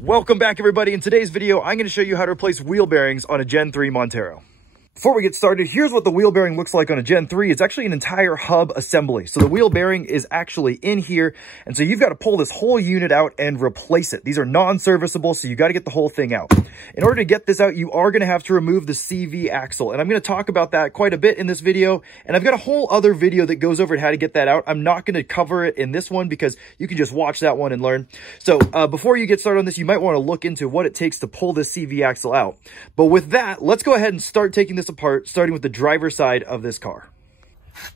Welcome back, everybody. In today's video, I'm going to show you how to replace wheel bearings on a Gen 3 Montero. Before we get started, here's what the wheel bearing looks like on a Gen 3. It's actually an entire hub assembly. So the wheel bearing is actually in here. And so you've got to pull this whole unit out and replace it. These are non-serviceable, so you got to get the whole thing out. In order to get this out, you are going to have to remove the CV axle. And I'm going to talk about that quite a bit in this video. And I've got a whole other video that goes over how to get that out. I'm not going to cover it in this one because you can just watch that one and learn. So before you get started on this, you might want to look into what it takes to pull this CV axle out. But with that, let's go ahead and start taking this apart, starting with the driver's side of this car.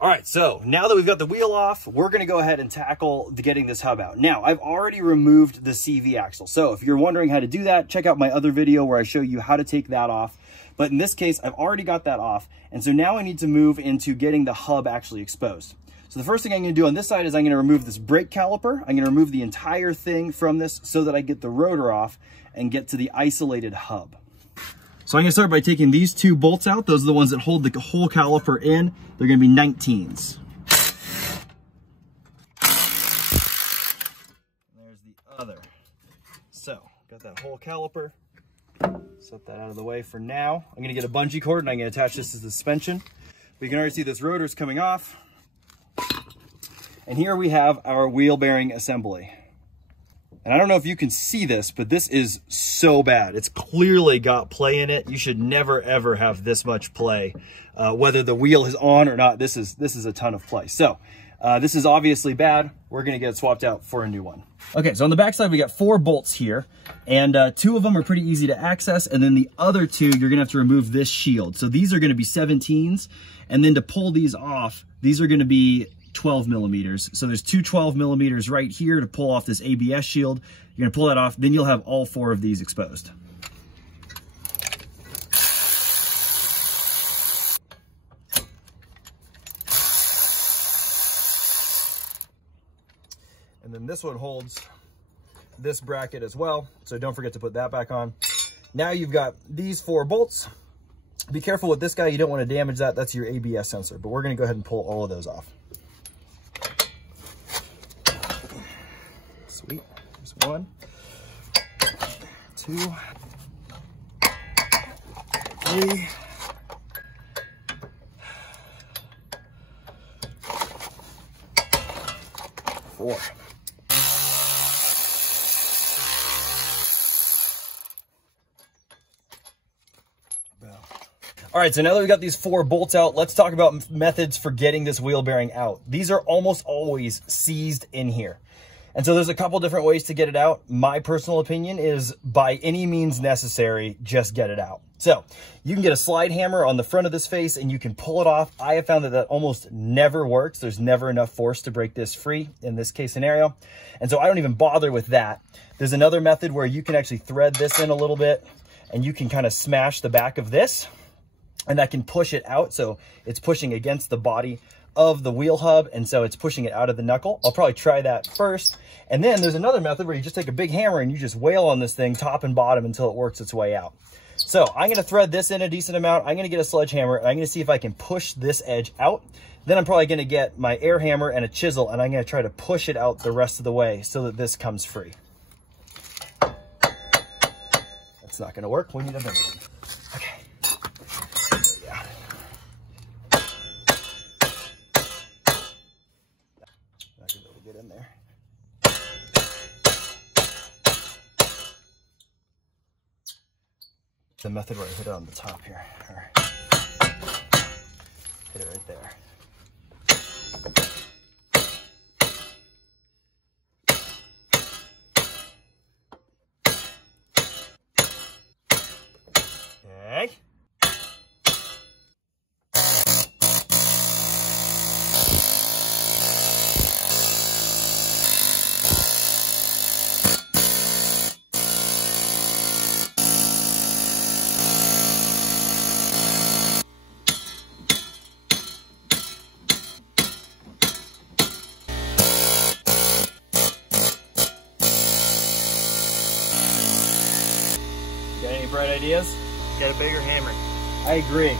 All right, so now that we've got the wheel off, we're going to go ahead and tackle getting this hub out. Now, I've already removed the CV axle. So if you're wondering how to do that, check out my other video where I show you how to take that off. But in this case, I've already got that off. And so now I need to move into getting the hub actually exposed. So the first thing I'm going to do on this side is I'm going to remove this brake caliper. I'm going to remove the entire thing from this so that I get the rotor off and get to the isolated hub. So I'm going to start by taking these two bolts out. Those are the ones that hold the whole caliper in. They're going to be 19s. There's the other. So, got that whole caliper. Set that out of the way for now. I'm going to get a bungee cord and I'm going to attach this to the suspension. We can already see this rotor's coming off. And here we have our wheel bearing assembly. And I don't know if you can see this, but this is so bad. It's clearly got play in it. You should never, ever have this much play. Whether the wheel is on or not, this is a ton of play. So this is obviously bad. We're going to get it swapped out for a new one. Okay, so on the back side, we got 4 bolts here. And 2 of them are pretty easy to access. And then the other 2, you're going to have to remove this shield. So these are going to be 17s. And then to pull these off, these are going to be 12 millimeters. So there's 2 12 millimeters right here to pull off this ABS shield. You're going to pull that off, then you'll have all 4 of these exposed. And then this one holds this bracket as well, so don't forget to put that back on. Now you've got these 4 bolts. Be careful with this guy, you don't want to damage that. That's your ABS sensor, but we're going to go ahead and pull all of those off. Sweet. There's 1, 2, 3, 4. All right, so now that we got these 4 bolts out, let's talk about methods for getting this wheel bearing out. These are almost always seized in here. And so there's a couple different ways to get it out. My personal opinion is by any means necessary, just get it out. So you can get a slide hammer on the front of this face and you can pull it off. I have found that that almost never works. There's never enough force to break this free in this case scenario. And so I don't even bother with that. There's another method where you can actually thread this in a little bit and you can kind of smash the back of this and that can push it out. So it's pushing against the body of the wheel hub, and so it's pushing it out of the knuckle. I'll probably try that first. And then there's another method where you just take a big hammer and you just wail on this thing top and bottom until it works its way out. So I'm gonna thread this in a decent amount. I'm gonna get a sledgehammer and I'm gonna see if I can push this edge out. Then I'm probably gonna get my air hammer and a chisel and I'm gonna try to push it out the rest of the way so that this comes free. That's not gonna work. We need a bigger one. Okay. In there. The method where I hit it on the top here. Or hit it right there. Okay. Got any bright ideas? Get a bigger hammer. I agree.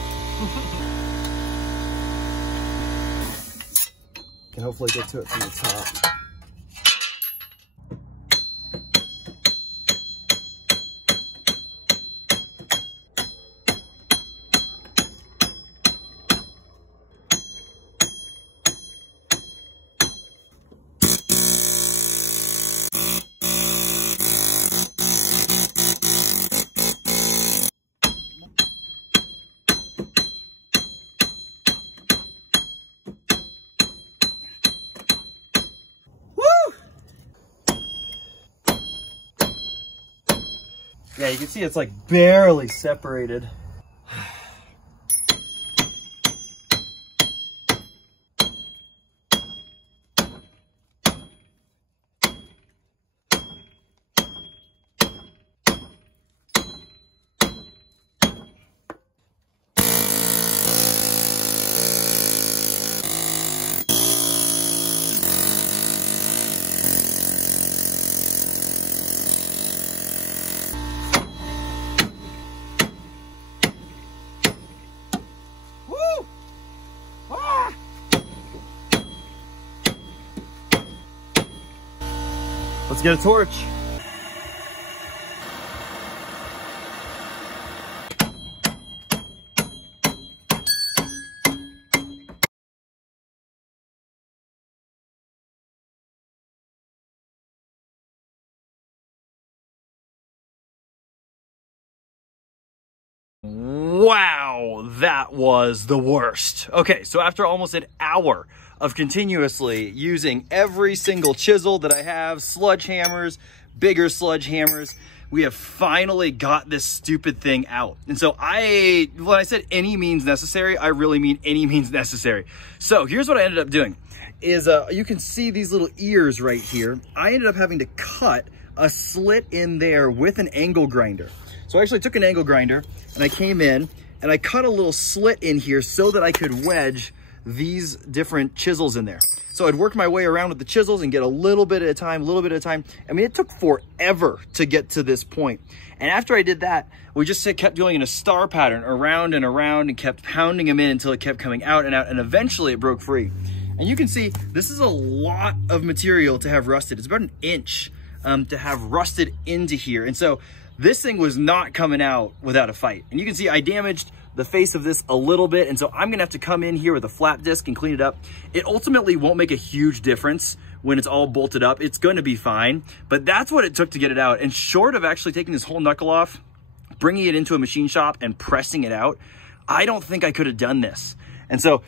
Can hopefully get to it from the top. Yeah, you can see it's like barely separated. Let's get a torch. Wow, that was the worst. Okay, so after almost an hour of continuously using every single chisel that I have, sledgehammers, bigger sledgehammers, we have finally got this stupid thing out. And so when I said any means necessary, I really mean any means necessary. So here's what I ended up doing is you can see these little ears right here. I ended up having to cut a slit in there with an angle grinder. So I actually took an angle grinder and I came in and I cut a little slit in here so that I could wedge these different chisels in there. So I'd work my way around with the chisels and get a little bit at a time, a little bit at a time. I mean, it took forever to get to this point. And after I did that, we just kept going in a star pattern around and around and kept pounding them in until it kept coming out and out, and eventually it broke free. And you can see this is a lot of material to have rusted. It's about an inch to have rusted into here. And so this thing was not coming out without a fight. And you can see I damaged the face of this a little bit. And so I'm gonna have to come in here with a flap disc and clean it up. It ultimately won't make a huge difference when it's all bolted up. It's gonna be fine, but that's what it took to get it out. And short of actually taking this whole knuckle off, bringing it into a machine shop and pressing it out, I don't think I could have done this. And so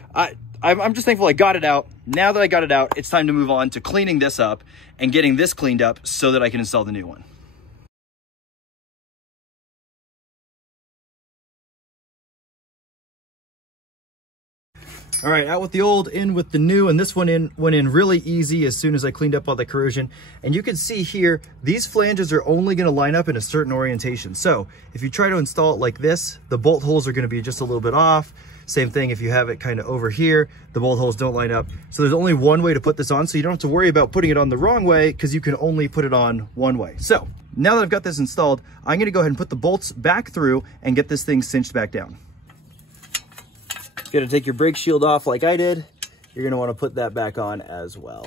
I'm just thankful I got it out. Now that I got it out, it's time to move on to cleaning this up and getting this cleaned up so that I can install the new one. All right, out with the old, in with the new, and this one went in really easy as soon as I cleaned up all the corrosion. And you can see here, these flanges are only gonna line up in a certain orientation. So if you try to install it like this, the bolt holes are gonna be just a little bit off. Same thing if you have it kind of over here, the bolt holes don't line up. So there's only one way to put this on, so you don't have to worry about putting it on the wrong way because you can only put it on one way. So now that I've got this installed, I'm gonna go ahead and put the bolts back through and get this thing cinched back down. You're gonna take your brake shield off like I did. You're gonna wanna put that back on as well.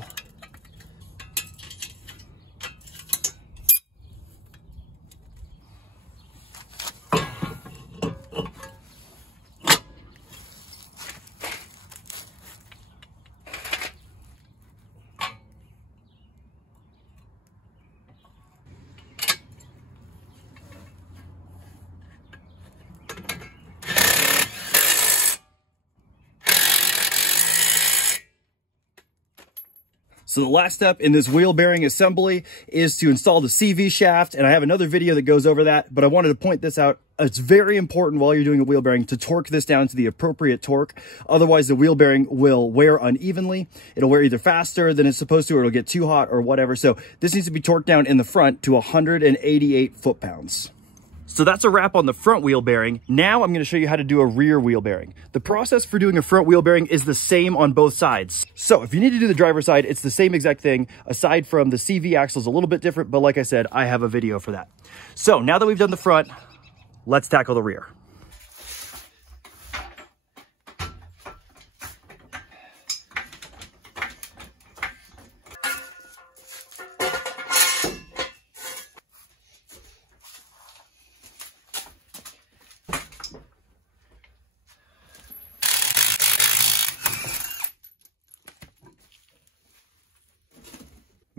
So the last step in this wheel bearing assembly is to install the CV shaft, and I have another video that goes over that, but I wanted to point this out. It's very important while you're doing a wheel bearing to torque this down to the appropriate torque. Otherwise, the wheel bearing will wear unevenly. It'll wear either faster than it's supposed to, or it'll get too hot or whatever. So this needs to be torqued down in the front to 188 foot-pounds. So that's a wrap on the front wheel bearing. Now I'm gonna show you how to do a rear wheel bearing. The process for doing a front wheel bearing is the same on both sides. So if you need to do the driver's side, it's the same exact thing. Aside from the CV axle is a little bit different, but like I said, I have a video for that. So now that we've done the front, let's tackle the rear.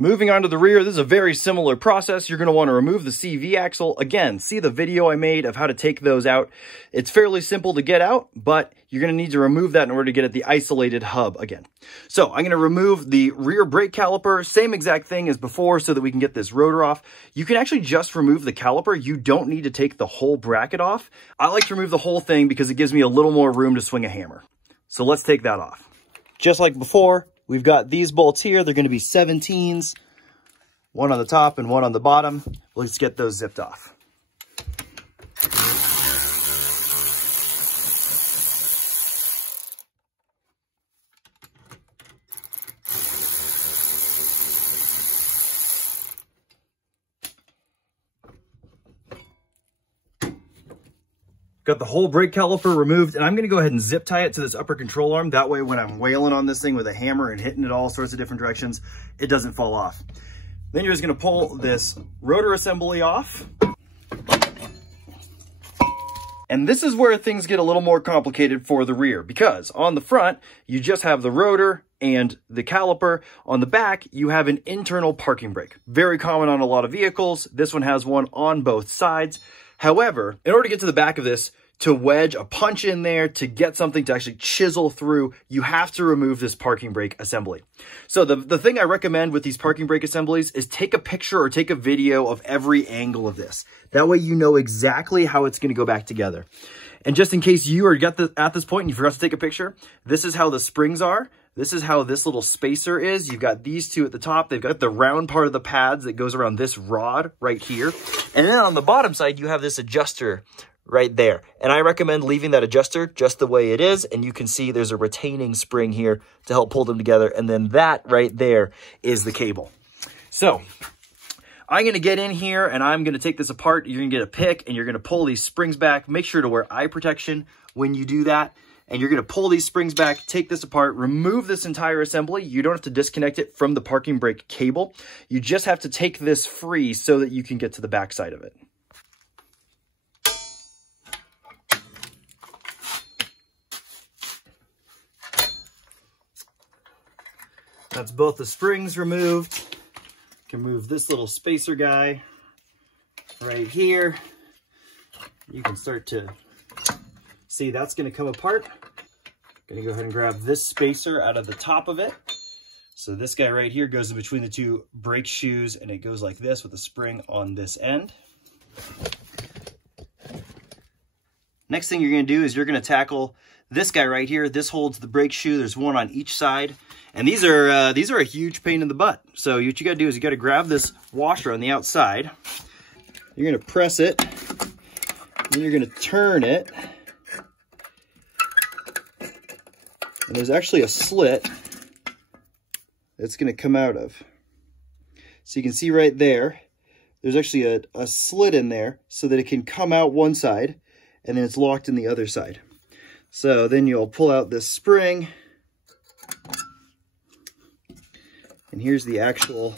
Moving on to the rear, this is a very similar process. You're going to want to remove the CV axle. Again, see the video I made of how to take those out. It's fairly simple to get out, but you're going to need to remove that in order to get at the isolated hub again. So I'm going to remove the rear brake caliper, same exact thing as before so that we can get this rotor off. You can actually just remove the caliper. You don't need to take the whole bracket off. I like to remove the whole thing because it gives me a little more room to swing a hammer. So let's take that off. Just like before, we've got these bolts here. They're going to be 17s, one on the top and one on the bottom. Let's get those zipped off. Got the whole brake caliper removed, and I'm going to go ahead and zip tie it to this upper control arm. That way, when I'm wailing on this thing with a hammer and hitting it all sorts of different directions, it doesn't fall off. Then you're just going to pull this rotor assembly off. And this is where things get a little more complicated for the rear, because on the front, you just have the rotor and the caliper. On the back, you have an internal parking brake. Very common on a lot of vehicles. This one has one on both sides. However, in order to get to the back of this, to wedge a punch in there, to get something to actually chisel through, you have to remove this parking brake assembly. So the thing I recommend with these parking brake assemblies is take a picture or take a video of every angle of this. That way you know exactly how it's going to go back together. And just in case you are at this point and you forgot to take a picture, this is how the springs are. This is how this little spacer is. You've got these two at the top. They've got the round part of the pads that goes around this rod right here. And then on the bottom side, you have this adjuster right there. And I recommend leaving that adjuster just the way it is. And you can see there's a retaining spring here to help pull them together. And then that right there is the cable. So I'm going to get in here and I'm going to take this apart. You're going to get a pick and you're going to pull these springs back. Make sure to wear eye protection when you do that. And you're going to pull these springs back, take this apart, remove this entire assembly. You don't have to disconnect it from the parking brake cable. You just have to take this free so that you can get to the back side of it. That's both the springs removed. You can move this little spacer guy right here. You can start to see that's going to come apart. Going to go ahead and grab this spacer out of the top of it. So this guy right here goes in between the two brake shoes and it goes like this with a spring on this end. Next thing you're going to do is you're going to tackle this guy right here. This holds the brake shoe. There's one on each side. And these are a huge pain in the butt. So what you got to do is you got to grab this washer on the outside. You're going to press it. Then you're going to turn it. And there's actually a slit that's going to come out of. So you can see right there, there's actually a slit in there so that it can come out one side and then it's locked in the other side. So then you'll pull out this spring. And here's the actual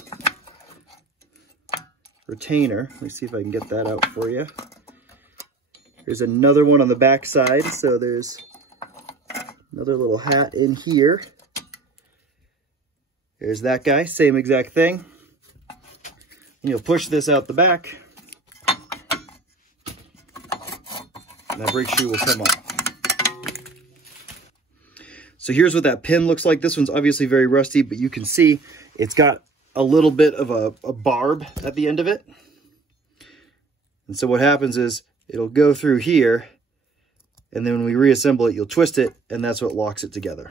retainer. Let me see if I can get that out for you. There's another one on the back side. So there's another little hat in here. There's that guy, same exact thing. And you'll push this out the back. And that brake shoe will come off. So here's what that pin looks like. This one's obviously very rusty, but you can see it's got a little bit of a barb at the end of it. And so what happens is it'll go through here, and then when we reassemble it, you'll twist it, and that's what locks it together.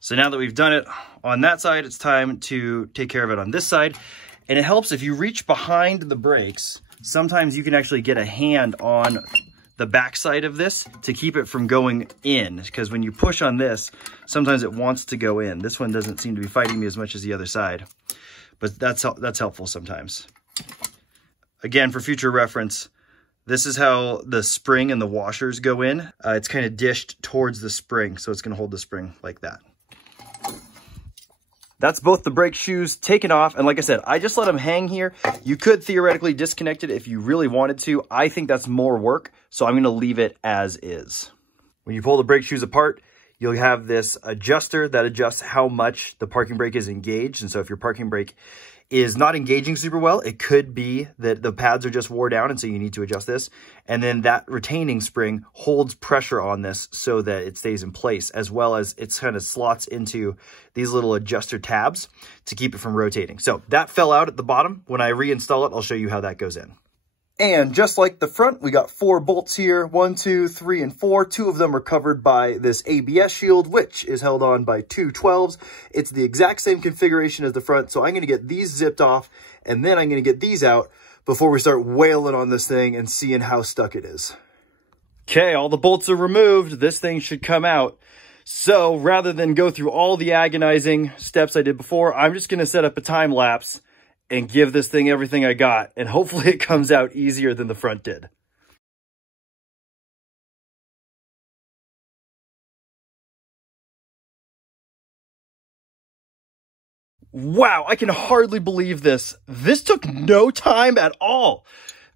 So now that we've done it on that side, it's time to take care of it on this side. And it helps if you reach behind the brakes. Sometimes you can actually get a hand on the back side of this to keep it from going in, because when you push on this, sometimes it wants to go in. This one doesn't seem to be fighting me as much as the other side, but that's helpful sometimes. Again, for future reference, this is how the spring and the washers go in. It's kind of dished towards the spring, so it's going to hold the spring like that. That's both the brake shoes taken off. And like I said, I just let them hang here. You could theoretically disconnect it if you really wanted to. I think that's more work, so I'm going to leave it as is. When you pull the brake shoes apart, you'll have this adjuster that adjusts how much the parking brake is engaged. And so if your parking brake is not engaging super well. It could be that the pads are just wore down, and so you need to adjust this. And then that retaining spring holds pressure on this so that it stays in place, as well as it's kind of slots into these little adjuster tabs to keep it from rotating. So that fell out at the bottom. When I reinstall it, I'll show you how that goes in. And just like the front, we got 4 bolts here, 1, 2, 3, and 4. 2 of them are covered by this ABS shield, which is held on by 2 12s. It's the exact same configuration as the front, so I'm going to get these zipped off, and then I'm going to get these out before we start wailing on this thing and seeing how stuck it is. Okay, all the bolts are removed. This thing should come out. So rather than go through all the agonizing steps I did before, I'm just going to set up a time lapse and give this thing everything I got, and hopefully it comes out easier than the front did. Wow, I can hardly believe this. This took no time at all.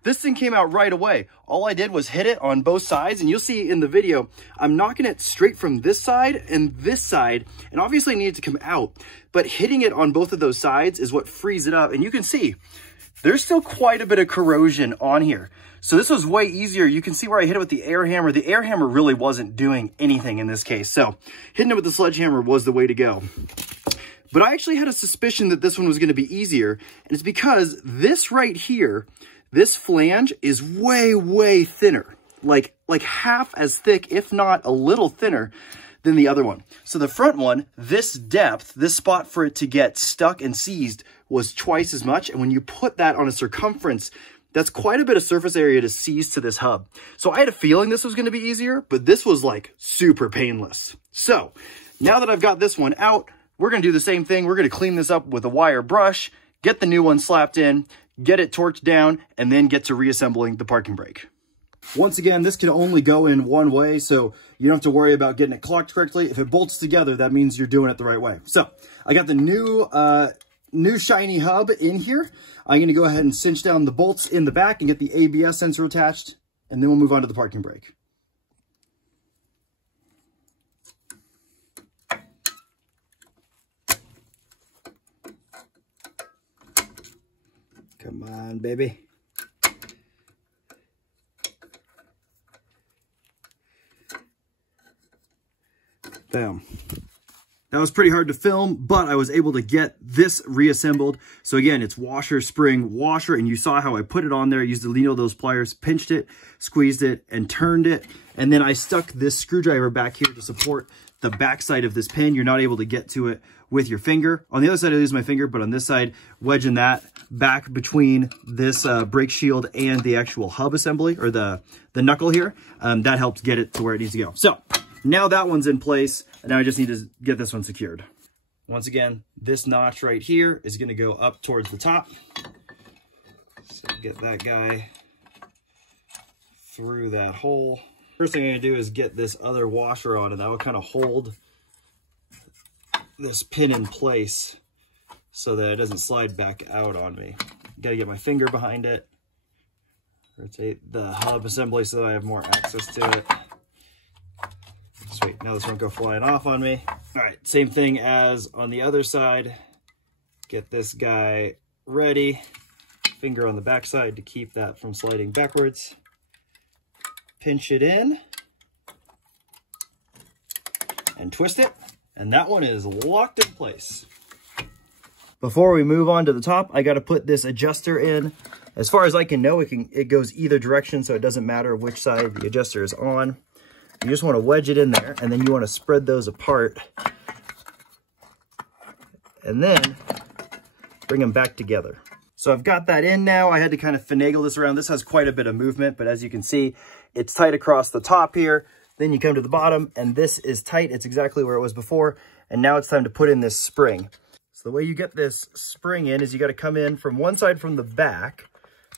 This thing came out right away. All I did was hit it on both sides, and you'll see in the video, I'm knocking it straight from this side, and obviously I need it to come out, but hitting it on both of those sides is what frees it up. And you can see, there's still quite a bit of corrosion on here. So this was way easier. You can see where I hit it with the air hammer. The air hammer really wasn't doing anything in this case. So hitting it with the sledgehammer was the way to go. But I actually had a suspicion that this one was going to be easier, and it's because this right here, this flange is way, way thinner, like half as thick, if not a little thinner than the other one. So the front one, this depth, this spot for it to get stuck and seized was twice as much. And when you put that on a circumference, that's quite a bit of surface area to seize to this hub. So I had a feeling this was going to be easier, but this was like super painless. So now that I've got this one out, we're going to do the same thing. We're going to clean this up with a wire brush, get the new one slapped in, get it torqued down, and then get to reassembling the parking brake. Once again, this can only go in one way, so you don't have to worry about getting it clocked correctly. If it bolts together, that means you're doing it the right way. So I got the new shiny hub in here. I'm going to go ahead and cinch down the bolts in the back and get the ABS sensor attached, and then we'll move on to the parking brake. Come on, baby. Bam. That was pretty hard to film, but I was able to get this reassembled. So again, it's washer, spring, washer, and you saw how I put it on there. I used the needle, those pliers, pinched it, squeezed it, and turned it. And then I stuck this screwdriver back here to support the back side of this pin. You're not able to get to it with your finger. On the other side, I use my finger, but on this side, wedging that back between this brake shield and the actual hub assembly, or the knuckle here, that helps get it to where it needs to go. So now that one's in place, and now I just need to get this one secured. Once again, this notch right here is gonna go up towards the top. So get that guy through that hole. First thing I'm gonna do is get this other washer on, and that will kind of hold this pin in place so that it doesn't slide back out on me. Gotta get my finger behind it, rotate the hub assembly so that I have more access to it. Sweet, now this won't go flying off on me. All right, same thing as on the other side. Get this guy ready. Finger on the back side to keep that from sliding backwards. Pinch it in and twist it, and that one is locked in place. Before we move on to the top, I got to put this adjuster in. As far as I can know, it goes either direction, so it doesn't matter which side the adjuster is on. You just want to wedge it in there, and then you want to spread those apart, and then bring them back together. So I've got that in now. I had to kind of finagle this around. This has quite a bit of movement, but as you can see, it's tight across the top here. Then you come to the bottom, and this is tight. It's exactly where it was before, and now it's time to put in this spring. So the way you get this spring in is you got to come in from one side from the back.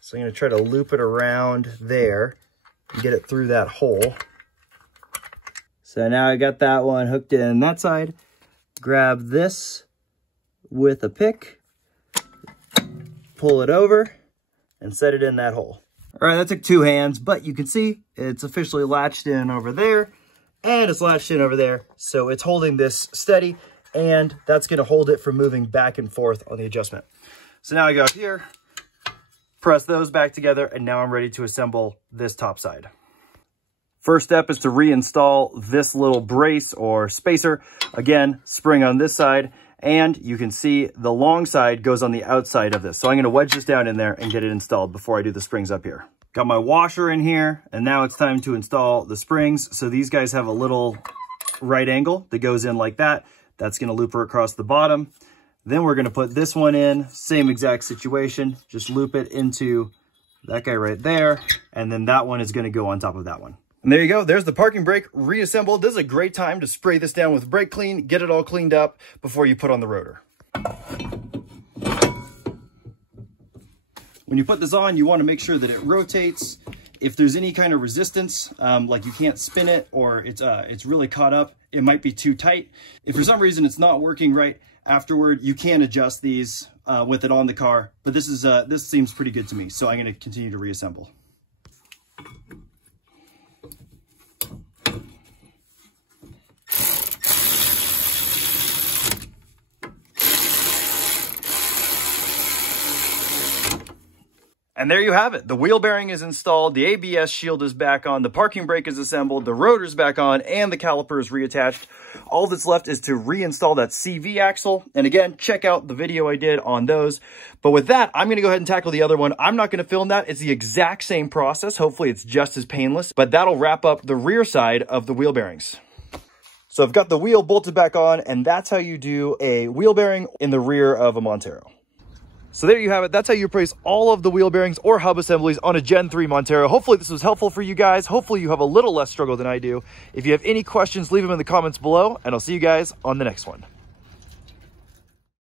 So I'm going to try to loop it around there and get it through that hole. So now I got that one hooked in that side. Grab this with a pick, pull it over, and set it in that hole. All right, that took 2 hands, but you can see it's officially latched in over there, and it's latched in over there. So it's holding this steady, and that's gonna hold it from moving back and forth on the adjustment. So now I go up here, press those back together, and now I'm ready to assemble this top side. First step is to reinstall this little brace or spacer. Again, spring on this side, and you can see the long side goes on the outside of this. So I'm going to wedge this down in there and get it installed before I do the springs up here. Got my washer in here, and now it's time to install the springs. So these guys have a little right angle that goes in like that. That's going to loop her across the bottom. Then we're going to put this one in, same exact situation. Just loop it into that guy right there, and then that one is going to go on top of that one. And there you go. There's the parking brake reassembled. This is a great time to spray this down with brake clean, get it all cleaned up before you put on the rotor. When you put this on, you want to make sure that it rotates. If there's any kind of resistance, like you can't spin it or it's really caught up, it might be too tight. If for some reason it's not working right afterward, you can adjust these with it on the car. But this seems pretty good to me, so I'm going to continue to reassemble. And there you have it. The wheel bearing is installed, the ABS shield is back on, the parking brake is assembled, the rotor's back on, and the caliper is reattached. All that's left is to reinstall that CV axle. And again, check out the video I did on those. But with that, I'm going to go ahead and tackle the other one. I'm not going to film that. It's the exact same process. Hopefully it's just as painless, but that'll wrap up the rear side of the wheel bearings. So I've got the wheel bolted back on, and that's how you do a wheel bearing in the rear of a Montero. So there you have it. That's how you replace all of the wheel bearings or hub assemblies on a Gen 3 Montero. Hopefully this was helpful for you guys. Hopefully you have a little less struggle than I do. If you have any questions, leave them in the comments below, and I'll see you guys on the next one.